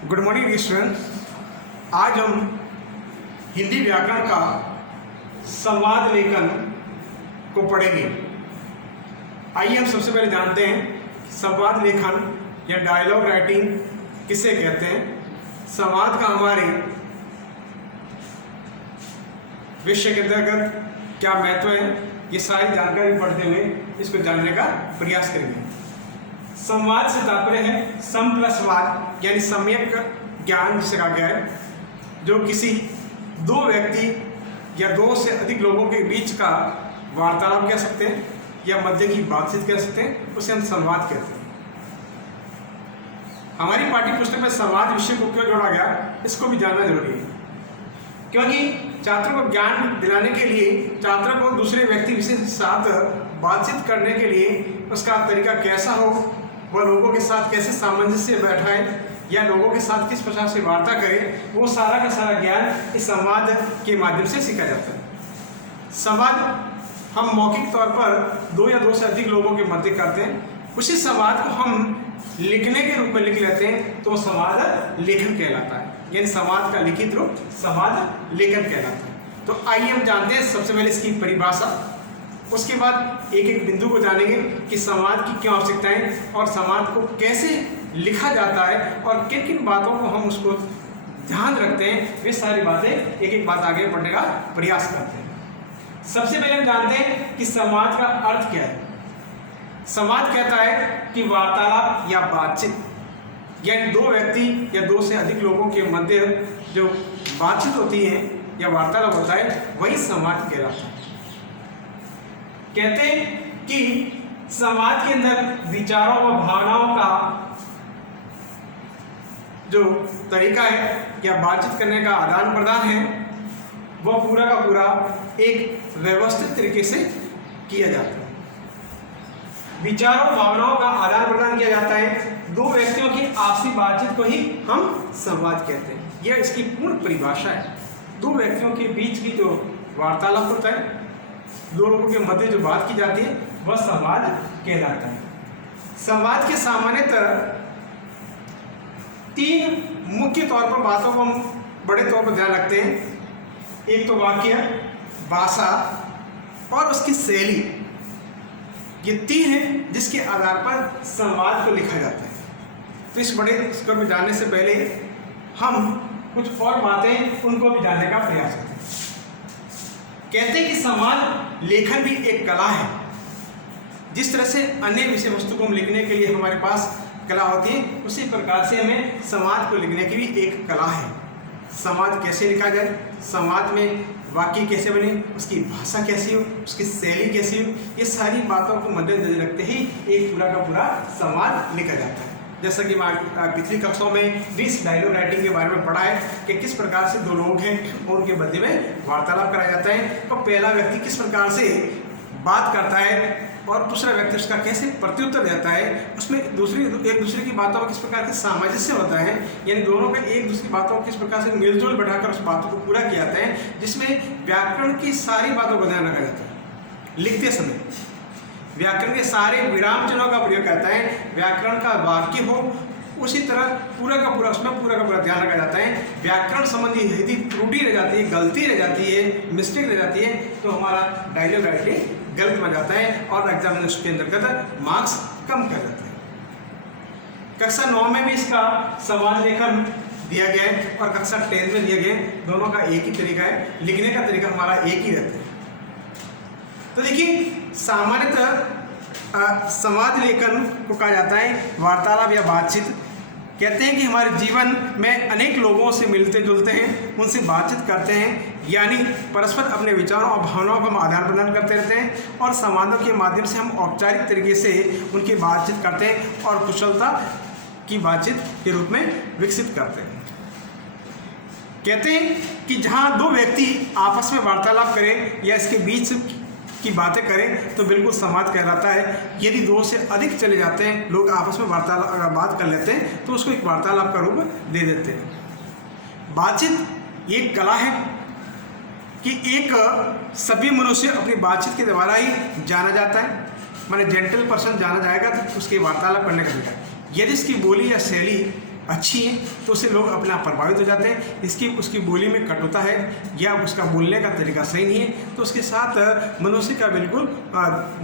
Good morning students. आज हम हिंदी व्याकरण का संवाद लेखन को पढ़ेंगे। आइए हम सबसे पहले जानते हैं संवाद लेखन या डायलॉग राइटिंग किसे कहते हैं। संवाद का हमारे विषय के अंतर्गत क्या महत्व है, ये सारी जानकारी पढ़ते हुए इसको जानने का प्रयास करेंगे। संवाद से तात्पर्य है सम प्लस वाद, यानी सम्यक ज्ञान जिसे कहा गया है, जो किसी दो व्यक्ति या दो से अधिक लोगों के बीच का वार्तालाप कह सकते हैं या मध्य की बातचीत कह सकते हैं, उसे हम संवाद कहते हैं। हमारी पाठ्य पुस्तक में संवाद विषय को क्यों जोड़ा गया, इसको भी जानना जरूरी है, क्योंकि छात्रों को ज्ञान दिलाने के लिए, छात्रों को दूसरे व्यक्ति विशेष के साथ बातचीत करने के लिए उसका तरीका कैसा हो, वह लोगों के साथ कैसे सामंजस्य बैठाए या लोगों के साथ किस प्रकार से वार्ता करे, वो सारा का सारा ज्ञान इस संवाद के माध्यम से सीखा जाता है। संवाद हम मौखिक तौर पर दो या दो से अधिक लोगों के मध्य करते हैं। उसी संवाद को हम लिखने के रूप में लिख लेते हैं तो संवाद लेखन कहलाता है, यानी संवाद का लिखित रूप संवाद लेखन कहलाता है। तो आइए हम जानते हैं सबसे पहले इसकी परिभाषा, उसके बाद एक एक बिंदु को जानेंगे कि संवाद की क्यों आवश्यकताएं और संवाद को कैसे लिखा जाता है और किन किन बातों को हम उसको ध्यान रखते हैं। वे सारी बातें एक एक बात आगे बढ़ने का प्रयास करते हैं। सबसे पहले हम जानते हैं कि संवाद का अर्थ क्या है। संवाद कहता है कि वार्तालाप या बातचीत, यानी दो व्यक्ति या दो से अधिक लोगों के मध्य जो बातचीत होती है या वार्तालाप होता है, वही संवाद कहलाता है। कहते हैं कि समाज के अंदर विचारों व भावनाओं का जो तरीका है या बातचीत करने का आदान प्रदान है, वह पूरा का पूरा एक व्यवस्थित तरीके से किया जाता है। विचारों भावनाओं का आदान प्रदान किया जाता है। दो व्यक्तियों की आपसी बातचीत को ही हम संवाद कहते हैं। यह इसकी पूर्ण परिभाषा है। दो व्यक्तियों के बीच की जो वार्तालाप होता है, दो लोगों के मध्य जो बात की जाती है, वह संवाद कहलाता है। संवाद के सामान्यतः तीन मुख्य तौर पर बातों को हम बड़े तौर पर ध्यान रखते हैं। एक तो वाक्य, भाषा और उसकी शैली, ये तीन हैं जिसके आधार पर संवाद को लिखा जाता है। तो इस बड़े स्कोर में जानने से पहले हम कुछ और बातें उनको भी जानने का प्रयास करते हैं। कहते हैं कि संवाद लेखन भी एक कला है। जिस तरह से अन्य विषय वस्तु को हम लिखने के लिए हमारे पास कला होती है, उसी प्रकार से हमें संवाद को लिखने की भी एक कला है। संवाद कैसे लिखा जाए, संवाद में वाक्य कैसे बने, उसकी भाषा कैसी हो, उसकी शैली कैसी हो, ये सारी बातों को मद्देनजर रखते ही एक पूरा का पूरा संवाद लिखा जाता है। जैसा कि पिछली कक्षाओं में भी इस डायलॉग राइटिंग के बारे में पढ़ा है कि किस प्रकार से दो लोग हैं और उनके मध्य में वार्तालाप कराया जाता है। तो पहला व्यक्ति किस प्रकार से बात करता है और दूसरा व्यक्ति उसका कैसे प्रत्युत्तर देता है, उसमें एक दूसरे की बातों में किस प्रकार के सामंजस्य होता है, यानी दोनों का एक दूसरे की बातों को किस प्रकार से मिलजुल बैठाकर उस बातों को पूरा किया जाता है, जिसमें व्याकरण की सारी बातों का ध्यान रखा जाता है। लिखते समय व्याकरण के सारे विराम चिन्हों का प्रयोग करता है। व्याकरण का वाक्य हो, उसी तरह पूरा का पूरा उसमें पूरा का पूरा ध्यान रखा जाता है। व्याकरण संबंधी यदि त्रुटि रह जाती है, गलती रह जाती है, मिस्टेक रह जाती है, तो हमारा डायलॉग राइटिंग गलत बन जाता है और एग्जामिनेशन के अंतर्गत मार्क्स कम कर जाते हैं। कक्षा 9 में भी इसका संवाद लेखन दिया गया है और कक्षा 10 में दिया गया है। दोनों का एक ही तरीका है, लिखने का तरीका हमारा एक ही रहता है। तो देखिए, सामान्यतः संवाद लेखन को कहा जाता है वार्तालाप या बातचीत। कहते हैं कि हमारे जीवन में अनेक लोगों से मिलते जुलते हैं, उनसे बातचीत करते हैं, यानी परस्पर अपने विचारों और भावनाओं का हम आदान प्रदान करते रहते हैं और संवादों के माध्यम से हम औपचारिक तरीके से उनकी बातचीत करते हैं और कुशलता की बातचीत के रूप में विकसित करते हैं। कहते हैं कि जहाँ दो व्यक्ति आपस में वार्तालाप करें या इसके बीच की बातें करें तो बिल्कुल संवाद कहलाता है। यदि दो से अधिक चले जाते हैं, लोग आपस में वार्तालाप बात कर लेते हैं, तो उसको एक वार्तालाप का रूप दे देते हैं। बातचीत एक कला है कि एक सभ्य मनुष्य अपनी बातचीत के द्वारा ही जाना जाता है। माने जेंटल पर्सन जाना जाएगा तो उसके वार्तालाप करने का तरीका। यदि इसकी बोली या शैली अच्छी है तो उससे लोग अपने आप प्रभावित हो जाते हैं। उसकी बोली में कटुता है या उसका बोलने का तरीका सही नहीं है तो उसके साथ मनुष्य का बिल्कुल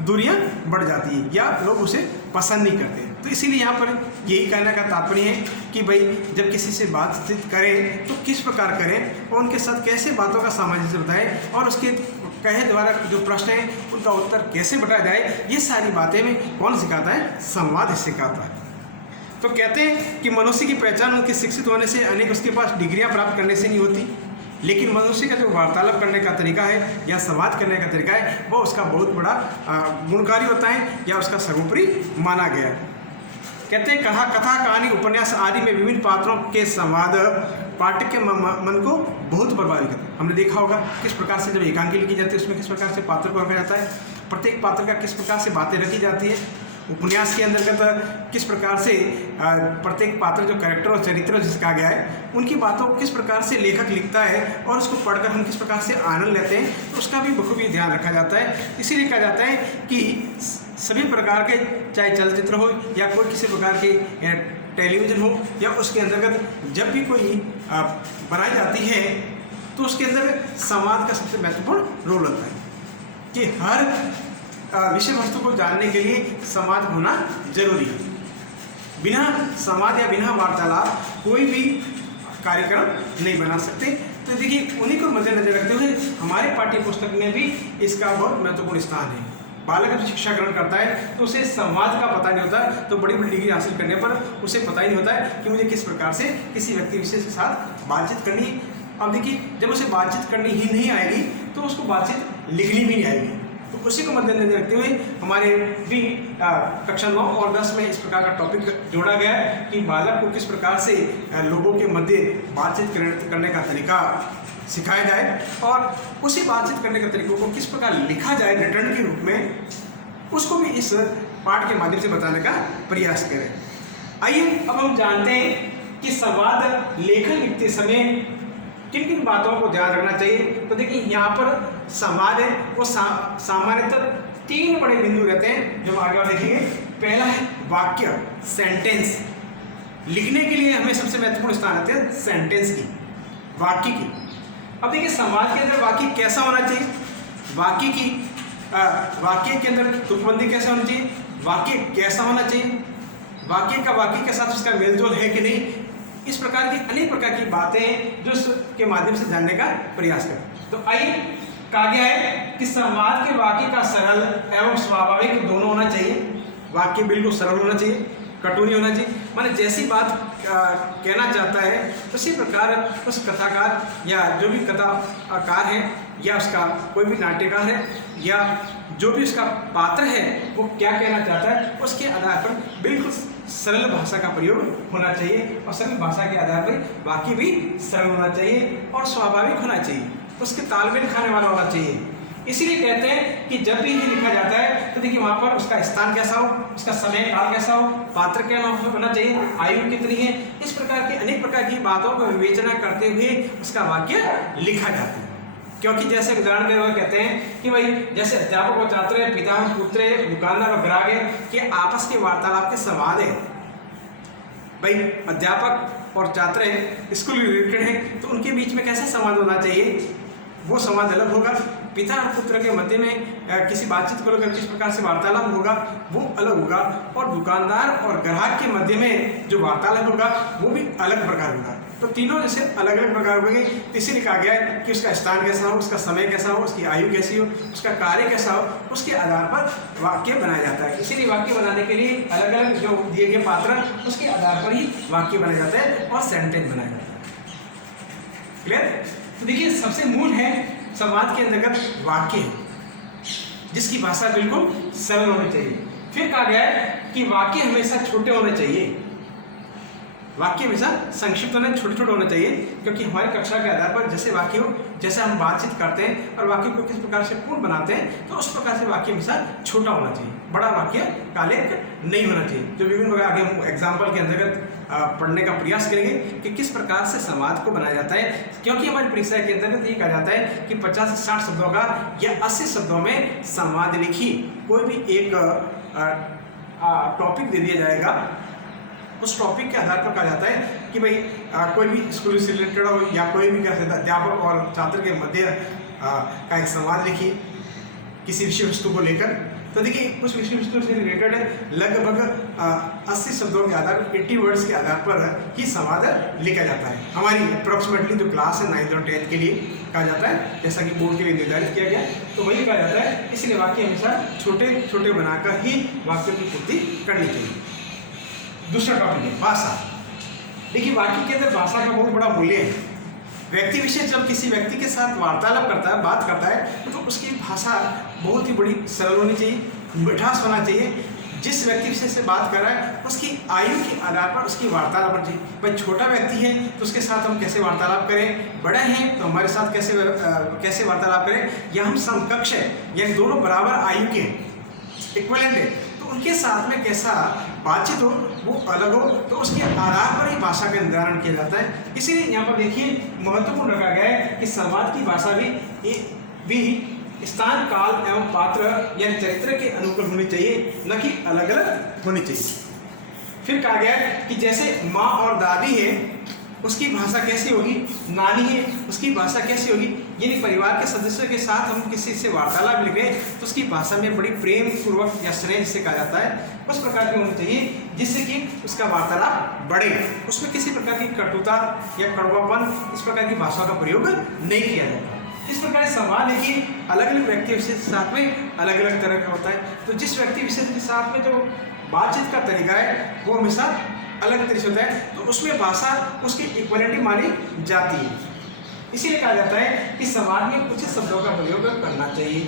दूरियां बढ़ जाती है या लोग उसे पसंद नहीं करते। तो इसीलिए यहाँ पर यही कहने का तात्पर्य है कि भाई जब किसी से बातचीत करें तो किस प्रकार करें और उनके साथ कैसे बातों का सामंजस्य बताएं और उसके कहे द्वारा जो प्रश्न है उनका उत्तर कैसे बताया जाए, ये सारी बातें में कौन सिखाता है? संवाद सिखाता है। तो कहते हैं कि मनुष्य की पहचान उनके शिक्षित होने से, अनेक उसके पास डिग्रियां प्राप्त करने से नहीं होती, लेकिन मनुष्य का जो वार्तालाप करने का तरीका है या संवाद करने का तरीका है वो उसका बहुत बड़ा गुणकारी होता है या उसका सर्वोपरि माना गया। कहते हैं कथा, कहानी, उपन्यास आदि में विभिन्न पात्रों के संवाद पाठक के मन को बहुत प्रभावित करते हैं। हमने देखा होगा किस प्रकार से जब एकांकी लिखी जाती है उसमें किस प्रकार से पात्र को रखा जाता है, प्रत्येक पात्र का किस प्रकार से बातें रखी जाती है। उपन्यास के अंतर्गत किस प्रकार से प्रत्येक पात्र जो कैरेक्टर और चरित्र जिसका गया है उनकी बातों को किस प्रकार से लेखक लिखता है और उसको पढ़कर हम किस प्रकार से आनंद लेते हैं, तो उसका भी बखूबी ध्यान रखा जाता है। इसीलिए कहा जाता है कि सभी प्रकार के, चाहे चलचित्र हो या कोई किसी प्रकार के टेलीविज़न हो या उसके अंतर्गत जब भी कोई बनाई जाती है तो उसके अंदर संवाद का सबसे महत्वपूर्ण रोल होता है कि हर विषय वस्तु को जानने के लिए संवाद होना जरूरी है। बिना संवाद या बिना वार्तालाप कोई भी कार्यक्रम नहीं बना सकते। तो देखिए उन्हीं को मद्देनजर रखते हुए हमारे पाठ्य पुस्तक में भी इसका बहुत महत्वपूर्ण स्थान है। बालक जब शिक्षा ग्रहण करता है तो उसे संवाद का पता नहीं होता, तो बड़ी बड़ी डिग्री हासिल करने पर उसे पता ही नहीं होता है कि मुझे किस प्रकार से किसी व्यक्ति विशेष के साथ बातचीत करनी है। अब देखिए जब उसे बातचीत करनी ही नहीं आएगी तो उसको बातचीत लिखनी भी नहीं आएगी। तो उसी को मद्देनजर रखते हुए हमारे भी कक्षा 9 और 10 में इस प्रकार का टॉपिक जोड़ा गया है कि बालक को किस प्रकार से लोगों के मध्य बातचीत करने का तरीका सिखाया जाए और उसी बातचीत करने के तरीकों को किस प्रकार लिखा जाए रिटर्न के रूप में, उसको भी इस पाठ के माध्यम से बताने का प्रयास करें। आइए अब हम जानते हैं कि संवाद लेखन लिखते समय किन किन बातों को ध्यान रखना चाहिए। तो देखिए यहाँ पर संवाद है वो सामान्यतः 3 बड़े बिंदु रहते हैं जो आगे और देखेंगे। पहला है वाक्य, सेंटेंस। लिखने के लिए हमें सबसे महत्वपूर्ण स्थान आते हैं सेंटेंस की, वाक्य की। अब देखिए समाज के अंदर वाक्य कैसा होना चाहिए, वाक्य के अंदर तुकबंदी कैसे होनी चाहिए, वाक्य कैसा होना चाहिए, वाक्य का वाक्य के साथ उसका मेलजोल है कि नहीं, इस प्रकार की अनेक प्रकार की बातें जो इसके माध्यम से जानने का प्रयास करें। तो आइए कहा गया है कि संवाद के वाक्य का सरल एवं स्वाभाविक दोनों होना चाहिए। वाक्य बिल्कुल सरल होना चाहिए, कटु नहीं होना चाहिए। माने जैसी बात कहना चाहता है उसी प्रकार उस कथाकार या जो भी कथाकार है या उसका कोई भी नाट्यकार है या जो भी उसका पात्र है वो क्या कहना चाहता है उसके आधार पर बिल्कुल सरल भाषा का प्रयोग होना चाहिए और सरल भाषा के आधार पर वाक्य भी सरल होना चाहिए और स्वाभाविक होना चाहिए, उसके तालमेल खाने वाला होना चाहिए। इसीलिए कहते हैं कि जब भी ये लिखा जाता है तो देखिए वहाँ पर उसका स्थान कैसा हो, उसका समय काल कैसा हो, पात्र क्या होना चाहिए, आयु कितनी है, इस प्रकार की अनेक प्रकार की बातों को विवेचना करते हुए उसका वाक्य लिखा जाता है। क्योंकि जैसे उदाहरण देते हुए कहते हैं कि भाई जैसे अध्यापक और छात्र है, पिता और पुत्र है, दुकानदार और ग्राहक है, कि आपस के वार्तालाप के संवाद है। भाई अध्यापक और छात्र है, स्कूल रिलेटेड है, तो उनके बीच में कैसे संवाद होना चाहिए, वो संवाद अलग होगा। पिता और पुत्र के मध्य में किसी बातचीत को लेकर किस प्रकार से वार्तालाप होगा वो अलग होगा, और दुकानदार और ग्राहक के मध्य में जो वार्तालाप होगा वो भी अलग प्रकार होगा। तो तीनों जैसे अलग अलग प्रकार होंगे। इसीलिए कहा गया है कि उसका स्थान कैसा हो, उसका समय कैसा हो, उसकी आयु कैसी हो, उसका कार्य कैसा हो, उसके आधार पर वाक्य बनाया जाता है। इसीलिए वाक्य बनाने के लिए अलग अलग जो दिए गए पात्र उसके आधार पर ही वाक्य बनाया जाता है और सेंटेंस बनाया जाता है। क्लियर? तो देखिए सबसे मूल है संवाद के अंतर्गत वाक्य है जिसकी भाषा बिल्कुल सरल होनी चाहिए। फिर कहा गया है कि वाक्य हमेशा छोटे होने चाहिए, वाक्य हमेशा संक्षिप्त होने, छोटे छोटे होने चाहिए, क्योंकि हमारी कक्षा के आधार पर जैसे वाक्य हो, जैसे हम बातचीत करते हैं और वाक्य को किस प्रकार से पूर्ण बनाते हैं, तो उस प्रकार से वाक्य हमेशा छोटा होना चाहिए, बड़ा वाक्य कालिक नहीं होना चाहिए। जो विभिन्न प्रकार आगे हम एग्जाम्पल के अंतर्गत पढ़ने का प्रयास करेंगे कि किस प्रकार से संवाद को बनाया जाता है। क्योंकि हमारी परीक्षा के अंतर्गत ये कहा जाता है कि 50 से 60 शब्दों का या 80 शब्दों में संवाद लिखिए। कोई भी एक टॉपिक दे दिया जाएगा उस टॉपिक के आधार पर कहा जाता है कि भाई कोई भी स्कूल से रिलेटेड हो या कोई भी कह सकता है अध्यापक और छात्र के मध्य का एक संवाद लिखिए किसी विषय वस्तु को लेकर। तो देखिए उस विषय वस्तु से रिलेटेड लगभग 80 शब्दों के आधार पर 80 वर्ड्स के आधार पर ही संवाद लिखा जाता है। हमारी अप्रोक्सीमेटली जो क्लास है 9th और 10th के लिए कहा जाता है, जैसा कि बोर्ड के लिए निर्धारित किया गया तो वही कहा जाता है। इसलिए वाक्य हमेशा छोटे छोटे बनाकर ही वाक्य की पूर्ति करनी चाहिए। दूसरा टॉपिक है भाषा। देखिए वाक्य के अंदर भाषा का बहुत बड़ा मूल्य है। व्यक्ति विशेष जब किसी व्यक्ति के साथ वार्तालाप करता है, बात करता है, तो उसकी भाषा बहुत ही बड़ी सरल होनी चाहिए, मिठास होना चाहिए। जिस व्यक्ति विशेष से बात कर रहा है उसकी आयु के आधार पर उसकी वार्तालाप होनी चाहिए। भाई छोटा व्यक्ति है तो उसके साथ हम कैसे वार्तालाप करें, बड़े हैं तो हमारे साथ कैसे वार्तालाप करें, या हम समकक्ष है यानी दोनों बराबर आयु के इक्विवेलेंट है तो उनके साथ में कैसा बातचीत हो, वो अलग हो, तो उसके आधार पर ही भाषा का निर्धारण किया जाता है। इसीलिए यहाँ पर देखिए महत्वपूर्ण रखा गया है कि संवाद की भाषा भी स्थान, काल एवं पात्र यानी चरित्र के अनुकूल होनी चाहिए, न कि अलग अलग होनी चाहिए। फिर कहा गया है कि जैसे माँ और दादी है उसकी भाषा कैसी होगी, नानी है उसकी भाषा कैसी होगी, यानी परिवार के सदस्यों के साथ हम किसी से वार्तालाप लिख रहे हैं तो उसकी भाषा में बड़ी प्रेम पूर्वक या स्नेह जिसे कहा जाता है उस प्रकार की होनी चाहिए जिससे कि उसका वार्तालाप बढ़े, उसमें किसी प्रकार की कटुता या कड़वापन इस प्रकार की भाषा का प्रयोग नहीं किया जाता। इस प्रकार संवाद है कि अलग अलग व्यक्ति विशेष के साथ में अलग अलग तरह का होता है। तो जिस व्यक्ति विशेष के साथ में जो बातचीत का तरीका है वो हमेशा अलग तरीके से होता है, तो उसमें भाषा उसकी इक्वलिटी मानी जाती है। इसीलिए कहा जाता है कि संवाद में कुछ शब्दों का प्रयोग करना चाहिए।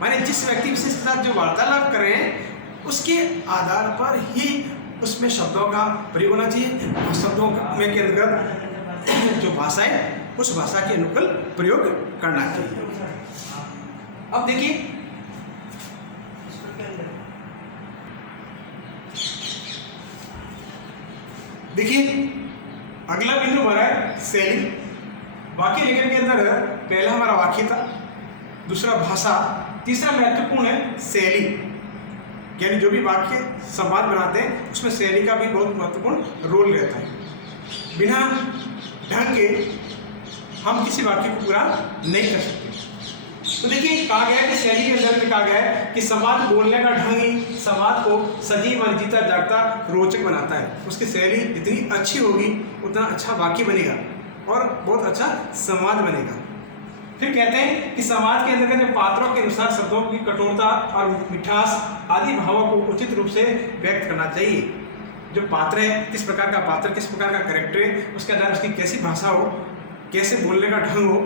माने जिस व्यक्ति विशेष के साथ जो वार्तालाप कर रहे हैं उसके आधार पर ही उसमें शब्दों का प्रयोग होना चाहिए और शब्दों में के अंतर्गत जो भाषा है उस भाषा के अनुकूल प्रयोग करना चाहिए। अब देखिए अगला बिंदु हमारा है शैली। वाक्य लेखन के अंदर पहला हमारा वाक्य था, दूसरा भाषा, तीसरा महत्वपूर्ण है शैली। यानी जो भी वाक्य संवाद बनाते हैं उसमें शैली का भी बहुत महत्वपूर्ण रोल रहता है। बिना ढंग के हम किसी वाक्य को पूरा नहीं कर सकते। तो देखिए कहा गया है कि शैली के अंदर में कहा गया है कि संवाद बोलने का ढंग ही संवाद को सजीव और जीता जागता रोचक बनाता है। उसकी शैली जितनी अच्छी होगी उतना अच्छा वाक्य बनेगा और बहुत अच्छा संवाद बनेगा। फिर कहते हैं कि संवाद के अंदर पात्रों के अनुसार शब्दों की कठोरता और मिठास आदि भावों को उचित रूप से व्यक्त करना चाहिए। जो पात्र है, किस प्रकार का पात्र, किस प्रकार का कैरेक्टर है, उसके आधार उसकी कैसी भाषा हो, कैसे बोलने का ढंग हो,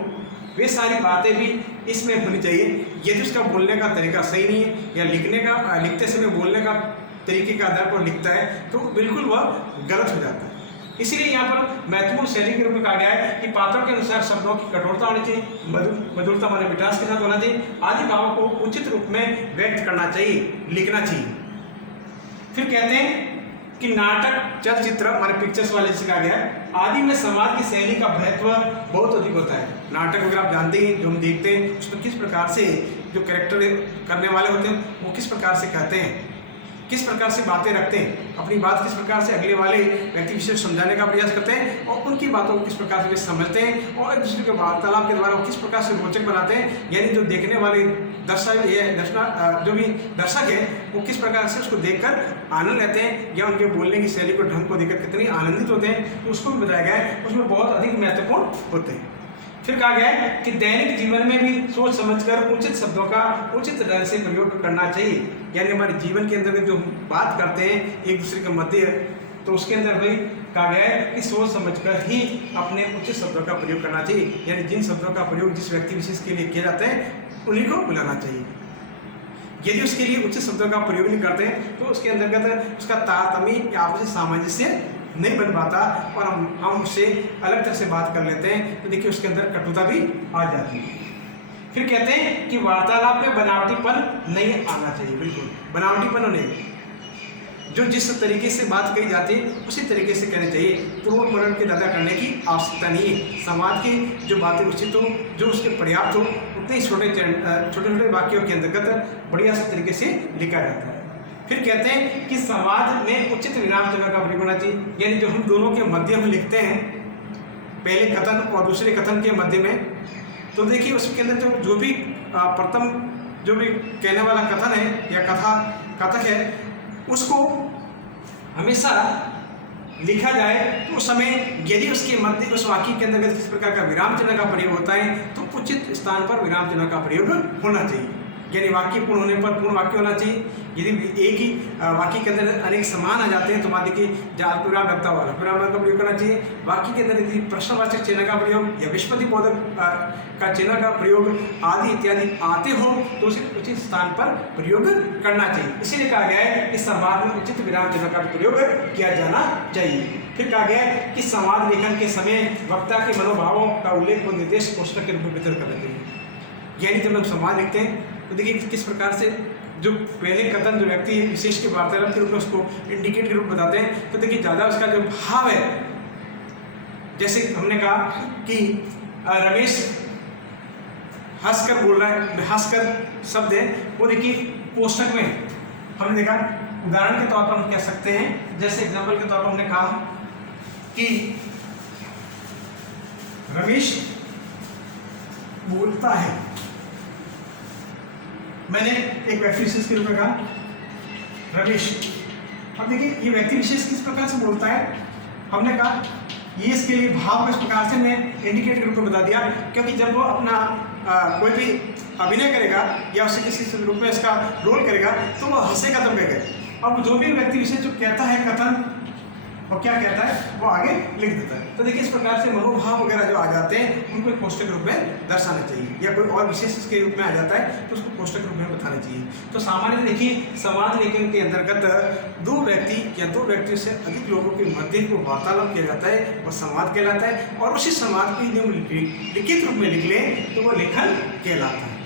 वे सारी बातें भी इसमें होनी चाहिए। यदि उसका बोलने का तरीका सही नहीं है या लिखते समय बोलने का तरीके के आधार पर लिखता है तो बिल्कुल वह गलत हो जाता है। इसीलिए यहाँ पर महत्वपूर्ण शैली के रूप में कहा गया है कि पात्रों के अनुसार शब्दों की कठोरता होनी चाहिए, मधुरता माने मिठास के साथ होना चाहिए, आदि भावों को उचित रूप में व्यक्त करना चाहिए, लिखना चाहिए। फिर कहते हैं कि नाटक, चलचित्र माने पिक्चर्स वाले जिसे कहा गया है, आदि में संवाद की शैली का महत्व बहुत अधिक होता है। नाटक वगैरह आप जानते हैं, जो हम देखते हैं उसमें किस प्रकार से जो कैरेक्टर करने वाले होते हैं वो किस प्रकार से कहते हैं, किस प्रकार से बातें रखते हैं, अपनी बात किस प्रकार से अगले वाले व्यक्ति विशेष समझाने का प्रयास करते हैं और उनकी बातों को किस प्रकार से वे समझते हैं और एक दूसरे के वार्तालाप के द्वारा वो किस प्रकार से रोचक बनाते हैं। यानी जो देखने वाले जो भी दर्शक है वो किस प्रकार से उसको देखकर आनंद लेते हैं या उनके बोलने की शैली को, ढंग को देखकर कितनी आनंदित होते हैं, तो उसको भी बताया गया है, उसमें बहुत अधिक महत्वपूर्ण होते हैं। फिर कहा गया है कि दैनिक जीवन में भी सोच समझकर उचित शब्दों का उचित ढंग से प्रयोग करना चाहिए। यानी हमारे जीवन के अंदर जो बात करते हैं एक दूसरे के मध्य, तो उसके अंदर भी कहा गया है कि सोच समझकर ही अपने उचित शब्दों का प्रयोग करना चाहिए। यानी जिन शब्दों का प्रयोग जिस व्यक्ति विशेष के लिए किया जाता है उन्हीं को बुलाना चाहिए। यदि उसके लिए उचित शब्दों का प्रयोग नहीं करते तो उसके अंतर्गत उसका तारतम्य या आपसी सामंजस्य नहीं बन पाता और हम उससे अलग तरह से बात कर लेते हैं, तो देखिए उसके अंदर कटुता भी आ जाती है। फिर कहते हैं कि वार्तालाप में बनावटीपन नहीं आना चाहिए, बिल्कुल बनावटीपन नहीं। जो जिस तरीके से बात कही जाती है उसी तरीके से कहनी चाहिए, तोड़ मरोड़ के दादा करने की आवश्यकता नहीं है। समाज की जो बातें उचित हो, जो उसके पर्याप्त हो, उतने ही छोटे छोटे वाक्यों के अंतर्गत बढ़िया से तरीके से लिखा जाता है। फिर कहते हैं कि संवाद में उचित विराम चिन्ह का प्रयोग होना चाहिए, यानी जो हम दोनों के मध्य में लिखते हैं, पहले कथन और दूसरे कथन के मध्य में, तो देखिए उसके अंदर जो भी प्रथम जो भी कहने वाला कथन है या कथक है, उसको हमेशा लिखा जाए तो उस समय यदि उसके मध्य उस वाक्य के अंतर्गत किस प्रकार का विराम चिन्ह का प्रयोग होता है तो उचित स्थान पर विराम चिन्ह का प्रयोग होना चाहिए, यानी वाक्य पूर्ण होने पर पूर्ण वाक्य होना चाहिए। यदि एक ही वाक्य के अंदर अनेक समान आ जाते हैं तो मान लीजिए जहाँ अल्पविराम लगता हुआ अल्पविराम का प्रयोग करना चाहिए। वाक्य के अंदर यदि प्रश्नवाचक चिन्ह का प्रयोग या विस्मृति बोधक का चिन्ह का प्रयोग आदि इत्यादि आते हो तो उसे उचित स्थान पर प्रयोग करना चाहिए। इसीलिए कहा गया है कि संवाद में उचित विराम चिन्ह का प्रयोग किया जाना चाहिए। फिर कहा गया है कि संवाद लेखन के समय वक्ता के मनोभावों का उल्लेख व निर्देश कोष्ठक के रूप में वितरण करना चाहिए। यानी जब हम संवाद लिखते हैं तो देखिए किस प्रकार से जो पहले कथन जो व्यक्ति है विशेष के वार्तालाप के रूप में उसको इंडिकेट के रूप में बताते हैं, तो देखिए ज़्यादा उसका जो भाव है, जैसे हमने कहा कि रमेश हंसकर बोल रहा है, हंसकर शब्द है वो देखिए कोष्ठक में हमने देखा। उदाहरण के तौर पर हम कह सकते हैं, जैसे एग्जाम्पल के तौर पर हमने कहा कि रमेश बोलता है, मैंने एक व्यक्ति विशेष के रूप में कहा रमेश। अब देखिए ये व्यक्ति विशेष किस प्रकार से बोलता है, हमने कहा ये इसके लिए भाव किस प्रकार से मैं इंडिकेट के रूप में बता दिया, क्योंकि जब वो अपना कोई भी अभिनय करेगा या उसे किसी रूप में इसका रोल करेगा तो वो हंसेगा तब कहेगा। अब जो भी व्यक्ति विशेष जो कहता है कथन और क्या कहता है वो आगे लिख देता है। तो देखिए इस प्रकार से मनोभाव वगैरह जो आ जाते हैं उनको कोष्ठक के रूप में दर्शाना चाहिए, या कोई और विशेष इसके रूप में आ जाता है तो उसको कोष्ठक के रूप में बताना चाहिए। तो सामान्य देखिए संवाद लेखन के अंतर्गत दो व्यक्ति या दो व्यक्तियों से अधिक लोगों के मध्य को वार्तालाप किया जाता है और संवाद कहलाता है, और उसी संवाद को यदि हम लिखित रूप में लिख लें तो वो लेखन कहलाता है।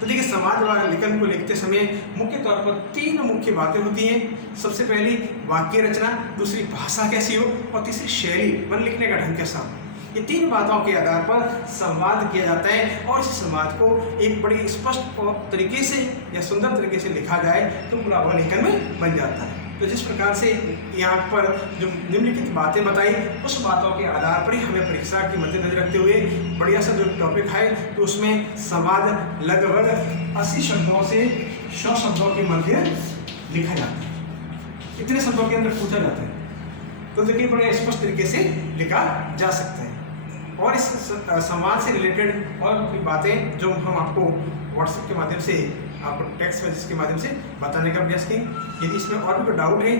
तो देखिए संवाद लेखन को लिखते समय मुख्य तौर पर तीन मुख्य बातें होती हैं। सबसे पहली वाक्य रचना, दूसरी भाषा कैसी हो, और तीसरी शैली मन लिखने का ढंग कैसा हो। ये तीन बातों के आधार पर संवाद किया जाता है, और इस संवाद को एक बड़ी स्पष्ट तरीके से या सुंदर तरीके से लिखा जाए तो पूरा वह लेखन में बन जाता है। तो जिस प्रकार से यहाँ पर जो निम्नलिखित बातें बताई उस बातों के आधार पर ही हमें परीक्षा के मद्देनजर रखते हुए बढ़िया सा जो टॉपिक है तो उसमें संवाद लगभग 80 शब्दों से 100 शब्दों के मध्य लिखा जाता है, इतने शब्दों के अंदर पूछा जाता है। तो देखिए बड़े स्पष्ट तरीके से लिखा जा सकता है। और इस संवाद से रिलेटेड और भी बातें जो हम आपको व्हाट्सएप के माध्यम से आपको टेक्स्ट मैसेज के माध्यम से बताने का प्रयास करें। यदि इसमें और भी कोई डाउट है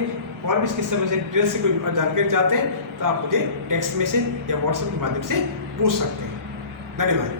और भी इसके समय से डिटेल से कोई जानकारी चाहते हैं तो आप मुझे टेक्स्ट मैसेज या व्हाट्सएप के माध्यम से पूछ सकते हैं। धन्यवाद।